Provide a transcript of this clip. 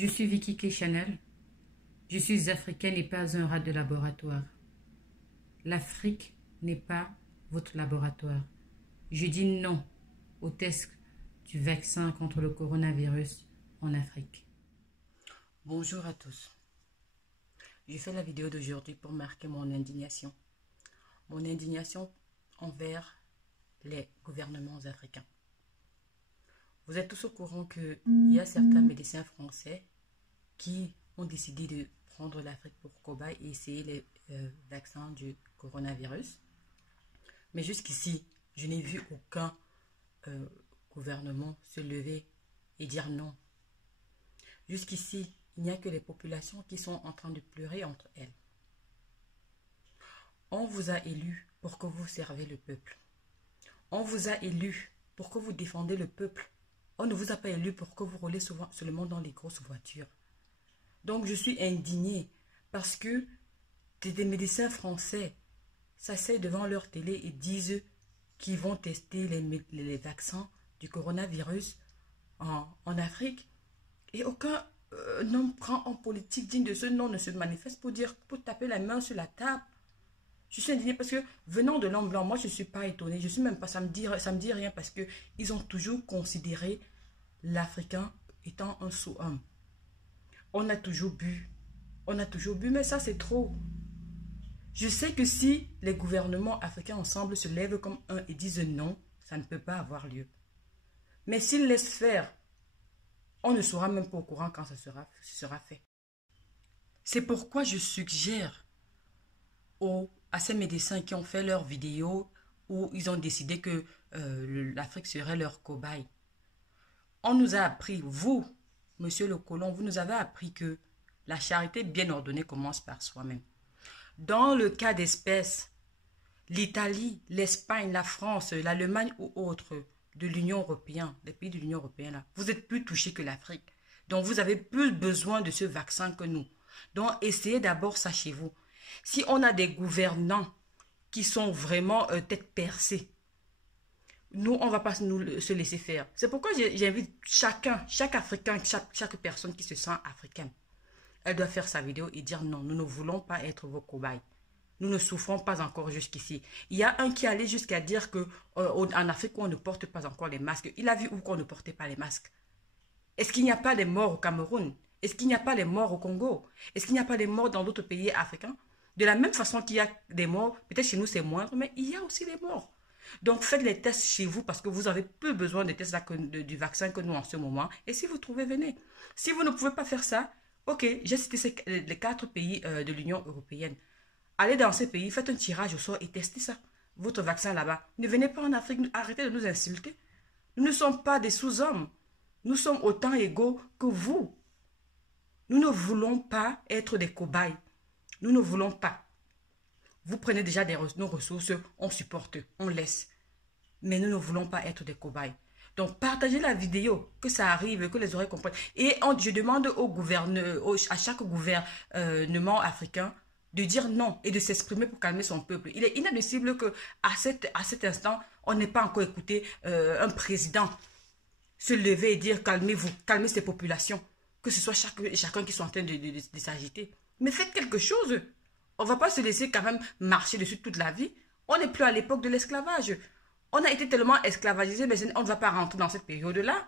Je suis Vicky K. Chanel. Je suis africaine et pas un rat de laboratoire. L'Afrique n'est pas votre laboratoire. Je dis non au test du vaccin contre le coronavirus en Afrique. Bonjour à tous. Je fais la vidéo d'aujourd'hui pour marquer mon indignation. Mon indignation envers les gouvernements africains. Vous êtes tous au courant qu'il y a certains médecins français qui ont décidé de prendre l'Afrique pour cobaye et essayer les vaccins du coronavirus. Mais jusqu'ici, je n'ai vu aucun gouvernement se lever et dire non. Jusqu'ici, il n'y a que les populations qui sont en train de pleurer entre elles. On vous a élu pour que vous servez le peuple. On vous a élu pour que vous défendez le peuple. On ne vous a pas élu pour que vous roulez seulement dans les grosses voitures. Donc je suis indignée parce que des médecins français s'asseyent devant leur télé et disent qu'ils vont tester les vaccins du coronavirus en Afrique. Et aucun homme grand en politique digne de ce nom ne se manifeste pour taper la main sur la table. Je suis indignée parce que venant de l'homme blanc, moi je ne suis pas étonnée. Je suis même pas, ça me dit rien parce que ils ont toujours considéré l'Africain étant un sous-homme. On a toujours bu, mais ça c'est trop. Je sais que si les gouvernements africains ensemble se lèvent comme un et disent non, ça ne peut pas avoir lieu. Mais s'ils laissent faire, on ne sera même pas au courant quand ça sera fait. C'est pourquoi je suggère à ces médecins qui ont fait leur vidéo où ils ont décidé que l'Afrique serait leur cobaye. On nous a appris, vous, monsieur le colon, vous nous avez appris que la charité bien ordonnée commence par soi-même. Dans le cas d'espèce, l'Italie, l'Espagne, la France, l'Allemagne ou autres de l'Union européenne, les pays de l'Union européenne, là, vous êtes plus touchés que l'Afrique. Donc, vous avez plus besoin de ce vaccin que nous. Donc, essayez d'abord ça chez vous. Si on a des gouvernants qui sont vraiment tête percée, nous, on ne va pas se laisser faire. C'est pourquoi j'invite chaque Africain, chaque personne qui se sent africaine, elle doit faire sa vidéo et dire non, nous ne voulons pas être vos cobayes. Nous ne souffrons pas encore jusqu'ici. Il y a un qui allait jusqu'à dire qu'en Afrique, on ne porte pas encore les masques. Il a vu où qu'on ne portait pas les masques. Est-ce qu'il n'y a pas des morts au Cameroun? Est-ce qu'il n'y a pas des morts au Congo? Est-ce qu'il n'y a pas des morts dans d'autres pays africains? De la même façon qu'il y a des morts, peut-être chez nous c'est moindre, mais il y a aussi des morts. Donc faites les tests chez vous parce que vous avez peu besoin des tests du vaccin que nous en ce moment. Et si vous trouvez, venez. Si vous ne pouvez pas faire ça, ok, j'ai cité les 4 pays de l'Union européenne. Allez dans ces pays, faites un tirage au sort et testez ça. Votre vaccin là-bas. Ne venez pas en Afrique, arrêtez de nous insulter. Nous ne sommes pas des sous-hommes. Nous sommes autant égaux que vous. Nous ne voulons pas être des cobayes. Nous ne voulons pas. Vous prenez déjà nos ressources, on supporte, on laisse. Mais nous ne voulons pas être des cobayes. Donc, partagez la vidéo, que ça arrive, que les oreilles comprennent. Et je demande à chaque gouvernement africain de dire non et de s'exprimer pour calmer son peuple. Il est inadmissible qu'à cet instant, on n'ait pas encore écouté un président se lever et dire calmez-vous, calmez ces populations. Que ce soit chacun qui soit en train de s'agiter. Mais faites quelque chose. On ne va pas se laisser quand même marcher dessus toute la vie. On n'est plus à l'époque de l'esclavage. On a été tellement esclavagisé, mais on ne va pas rentrer dans cette période-là.